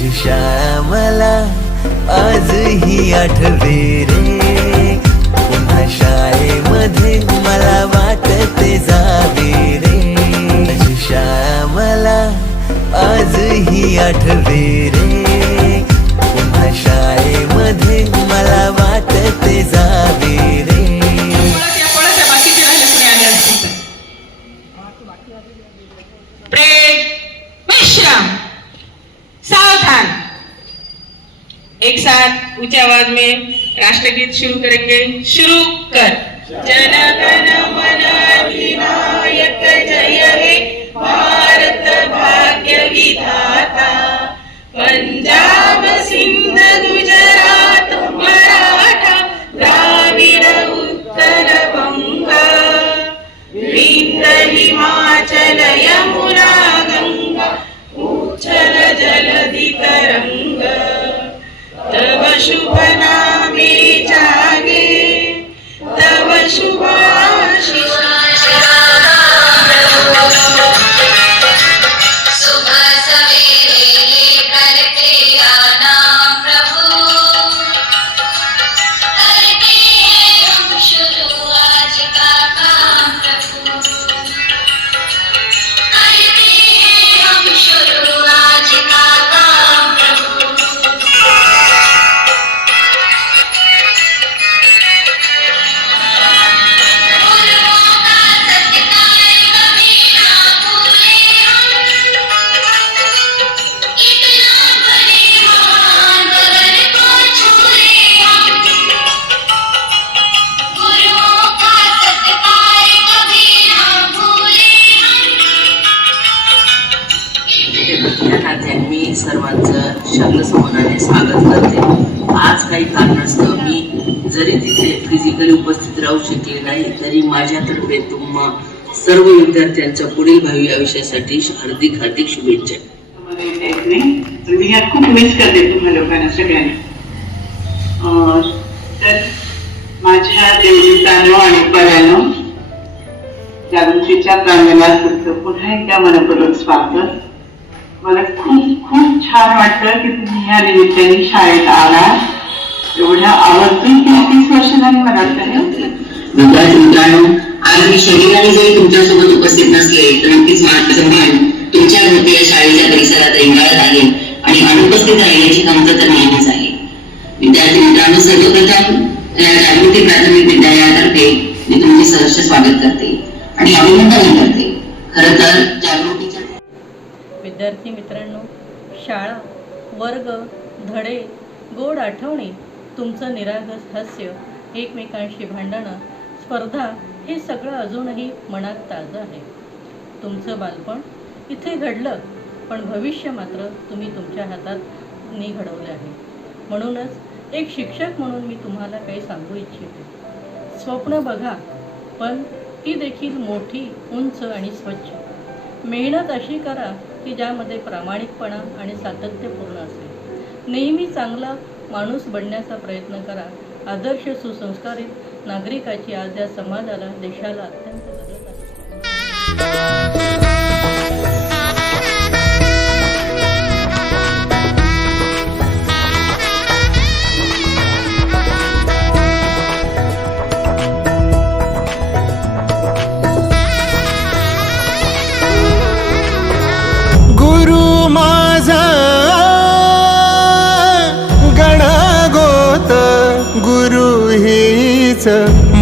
श्यामला आजही आठवे रे, पुन्हा शाळेमध्ये मला वाटते जावे रे. श्यामला आजही आठवे रे, पुन्हा शाळेमध्ये मला वाटते जावे रे. सावधान. एक साथ ऊंची आवाज में राष्ट्रगीत शुरू करेंगे. शुरू कर. जन गण मन अधिनायक जय हे भारत भाग्य विधाता. पंजाब सिंध गुजरात मराठा द्राविड उत्तर बंगा. विंध्य हिमाचल यमुना गंगा उच्चल जलधि तरंग. तव शुभ नामे जागे तव शुभ आशीष. सुबह सवेरे करते आना प्रभु, करते हैं हम शुरू आज का काम प्रभु, करते हैं हम शुरू आज का काम प्रभु. मी सर्वांचं शब्दसमूहाने स्वागत करते. आज काही कारणास्तव मी जरी तिथे फिजिकली उपस्थित राहू शकले नाही, तरी माझ्यातर्फे तुम्हा सर्व विद्यार्थ्यांच्या पुढील भावी आयुष्यासाठी हार्दिक हार्दिक शुभेच्छा. मी ह्यात खूप मिस करते तुम्हा लोकांना सगळ्यांना. तर माझ्या देवदूतानं आणि परानं जागृतीच्या प्रांगणात तुमचं पुन्हा एकदा मनपूर्वक स्वागत. मला खूप खूप छान वाटतं की तुम्ही ह्या निमित्ताने शाळेत आला. एवढ्या आवर्जून 30 वर्ष झाली मला वाटतं. विद्यार्थी मित्रांनो, आज मी शरीराने जरी तुमच्यासोबत उपस्थित नसले तर नक्कीच माझं मन तुमच्या भोवती या शाळेच्या परिसरात रेंगाळत आहे आणि अनुपस्थित राहिल्याची कमतरता नेहमीच आहे. विद्यार्थी मित्रांनो, सर्वप्रथम या जागृती प्राथमिक विद्यालयातर्फे मी तुमचे सहर्ष स्वागत करते आणि अभिनंदन करते. खरं तर जागृतीच्या विद्यार्थी मित्रांनो, शाळा, वर्ग, धडे, गोड आठवणी, तुमचं निरागस हास्य, एकमेकांशी भांडणं, स्पर्धा, हे सगळं अजूनही मनात ताजं आहे. तुमचं बालपण इथे घडलं, पण भविष्य मात्र तुम्ही तुमच्या हातात घडवलं आहे. म्हणूनच एक शिक्षक म्हणून मी तुम्हाला काही सांगू इच्छिते. स्वप्न बघा, पण ती देखील मोठी, उंच आणि स्वच्छ. मेहनत अशी करा की ज्यामध्ये प्रामाणिकपणा आणि सातत्यपूर्ण असेल. नेहमी चांगला माणूस बनण्याचा प्रयत्न करा. आदर्श सुसंस्कारित नागरिकाची आज या समाजाला, देशाला अत्यंत गरज आहे.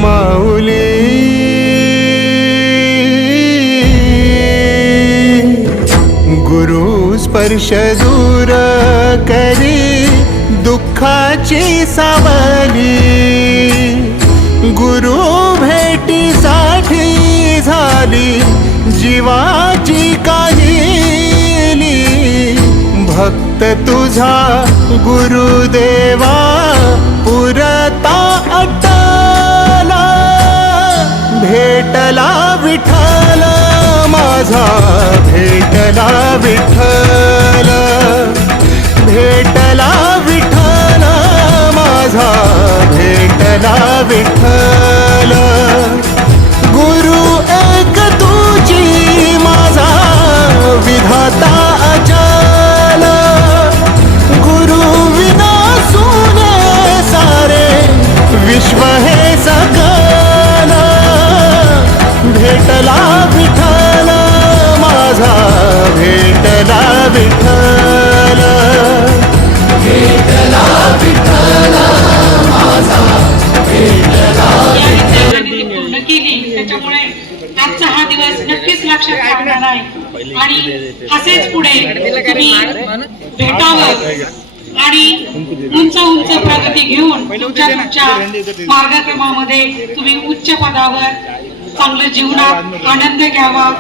माऊली गुरु स्पर्श दूर करी दुःखाची सावली. गुरु भेटीसाठी झाली जीवाची काहिली. भक्त तुझा गुरुदेवा पुरता अटला. भेटला विठ्ठल माझा, भेटला विठ्ठल, भेटला विठ्ठल माझा, भेटला विठ्ठल. गुरु एक तुझी माझा विधाता अचल. देव हे सकाना भेटला विठ्ठल माझा भेटला विठ्ठल भेटला विठ्ठल माझा भेटला त्यांनी पूर्ण केली. त्याच्यामुळे आजचा हा दिवस नक्कीच लक्षात राहणार आहे आणि असेच पुढे तुम्ही भेटावं आणि उंच उंच प्रगती घेऊन तुमच्या मार्गक्रमामध्ये तुम्ही उच्च पदावर चांगलं जीवनात आनंद घ्यावा.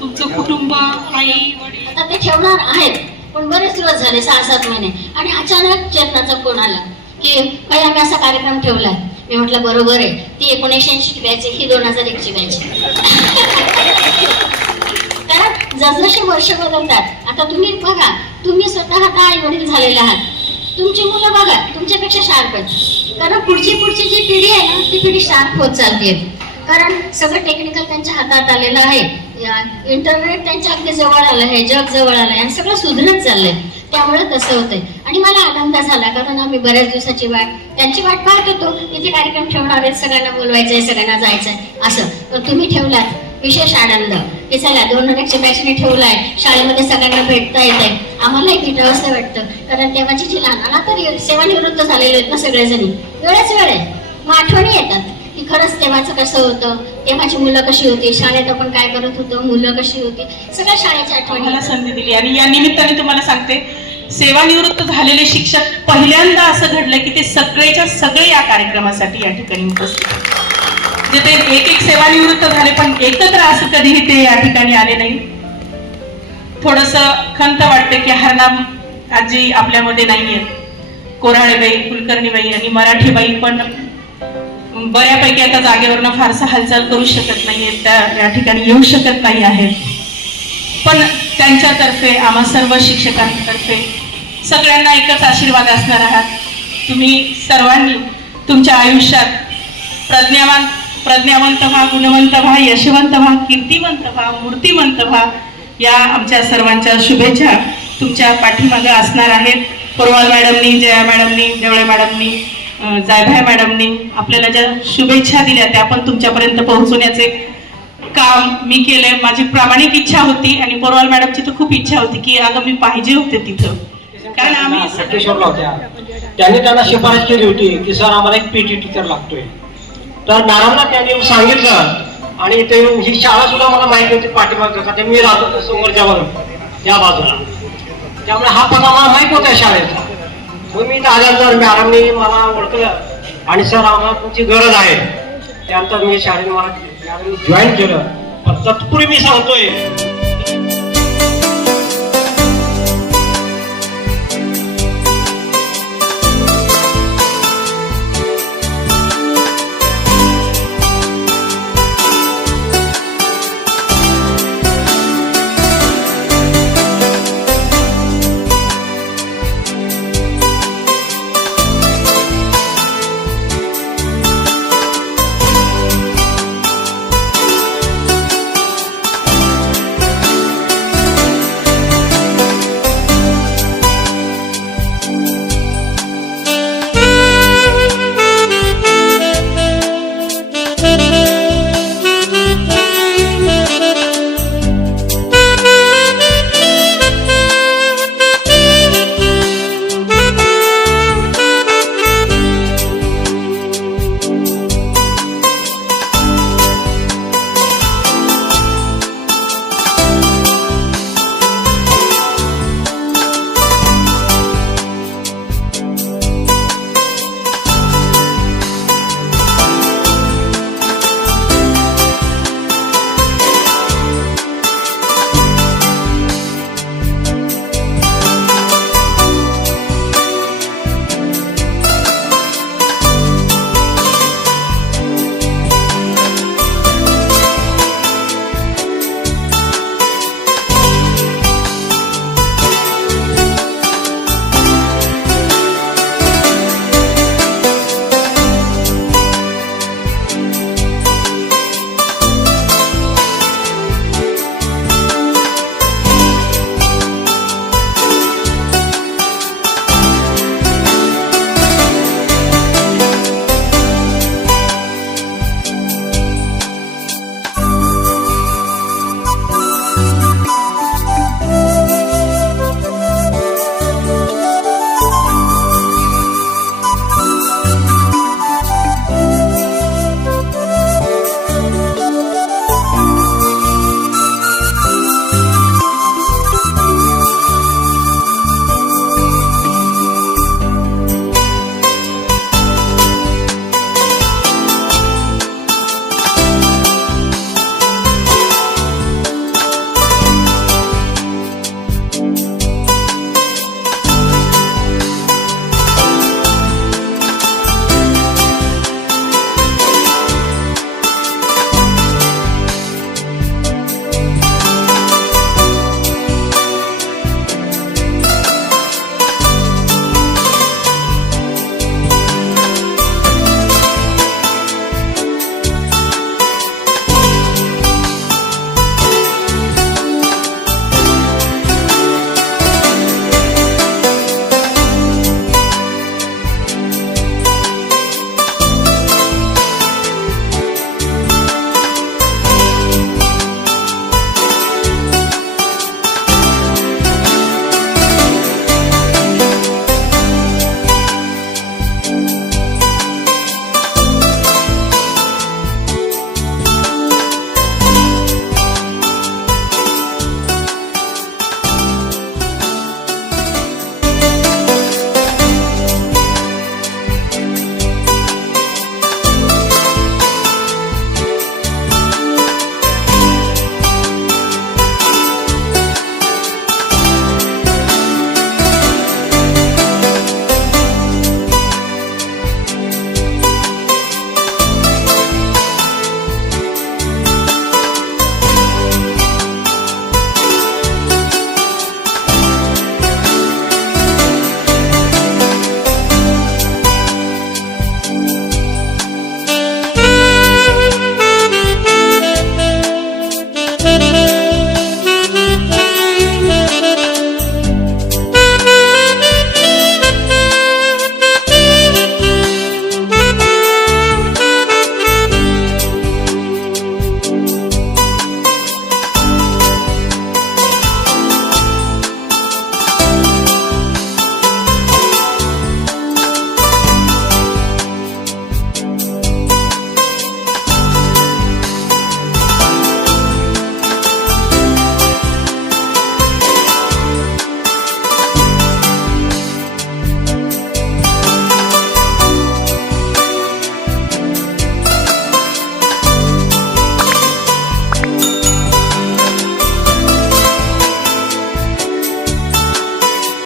तुमचं कुटुंब, आई वडील आता ते ठेवणार आहेत, पण बरेच दिवस झाले 6-7 महिने, आणि अचानक चेतनाचा फोन आला की काही आम्ही असा कार्यक्रम ठेवलाय. मी म्हटलं बरोबर आहे, ती 1980 बॅच, ही 2001ची बॅच. कारण जसजसे वर्ष बदलतात, आता तुम्ही बघा, तुम्ही स्वतः आता आई वडील झालेले आहात, तुमची मुलं बघा तुमच्यापेक्षा शार्प आहेत. कारण पुढची जी पिढी आहे ना, ती पिढी शार्प होत चालते. कारण सगळं टेक्निकल त्यांच्या हातात आलेलं आहे, इंटरनेट त्यांच्या अगदी जवळ आलं आहे, जग जवळ आलं आहे आणि सगळं सुधरत चाललंय. त्यामुळे तसं होतंय आणि मला आनंद झाला, कारण आम्ही बऱ्याच दिवसाची त्यांची वाट पाहत होतो. तिथे कार्यक्रम ठेवणार आहेत, सगळ्यांना बोलवायचंय, सगळ्यांना जायचंय असं. पण तुम्ही ठेवलात, विशेष आनंद की चला 2001च्या बॅचने ठेवलाय, शाळेमध्ये सगळ्यांना भेटता येत आहे. आम्हालाही भेटावं असं वाटतं, कारण तेव्हाची जी लहान तर सेवानिवृत्त झालेले आहेत ना सगळेजणी, वेळच वेळ आहे, मग आठवणी येतात की खरंच तेव्हाचं कसं होतं, तेव्हाची मुलं कशी होती, शाळेत आपण काय करत होतो, मुलं कशी होती, सगळ्या शाळेच्या आठवणी. मला संधी दिली आणि या निमित्ताने तुम्हाला सांगते, सेवानिवृत्त झालेले शिक्षक पहिल्यांदा असं घडलं की ते सगळेच्या सगळे या कार्यक्रमासाठी या ठिकाणी उपस्थित. जे ते एक सेवानिवृत्त झाले पण एकत्र असं कधीही ते या ठिकाणी आले नाही. थोडस खंत वाटते की हरनाम आजी आपल्यामध्ये नाहीये. कोराळेबाई, कुलकर्णीबाई आणि मराठीबाई पण बऱ्यापैकी आता जागेवरनं फारसा हालचाल करू शकत नाहीये, त्या या ठिकाणी येऊ शकत नाही आहेत. पण त्यांच्यातर्फे, आम्हा सर्व शिक्षकांतर्फे सगळ्यांना एकच आशीर्वाद असणार आहात. तुम्ही सर्वांनी तुमच्या आयुष्यात प्रज्ञावंत व्हा, गुणवंत व्हा, यशवंत व्हा, कीर्तिवंत व्हा, मूर्तिमंत व्हा, या आमच्या सर्वांच्या शुभेच्छा तुमच्या पाठीमागे असणार आहेत. पोरवाल मॅडमनी, जया मॅडमनी, देवळे मॅडमनी, जायभाई मॅडमनी आपल्याला ज्या शुभेच्छा दिल्या त्या पण तुमच्यापर्यंत पोहोचवण्याचे काम मी केलंय. माझी प्रामाणिक इच्छा होती आणि पोरवाल मॅडमची तर खूप इच्छा होती की अगं मी पाहिजे होते तिथं, कारण आम्ही होत्या. त्यांनी त्यांना शिफारस केली होती की सर आम्हाला एक पीटी टीचर लागतोय. तर मॅडमला त्यांनी सांगितलं आणि ते ही शाळा सुद्धा मला माहिती होती पाठीमागं, मी राहतो समोरच्या या बाजूला, त्यामुळे हा पद आम्हाला माहित होता शाळेचा. मग मी आल्यानंतर मॅडमनी मला ओळखलं आणि सर आम्हाला तुमची गरज आहे. त्यानंतर मी शाळेत मला मॅडमनी जॉईन केलं. पण तत्पूर्वी मी सांगतोय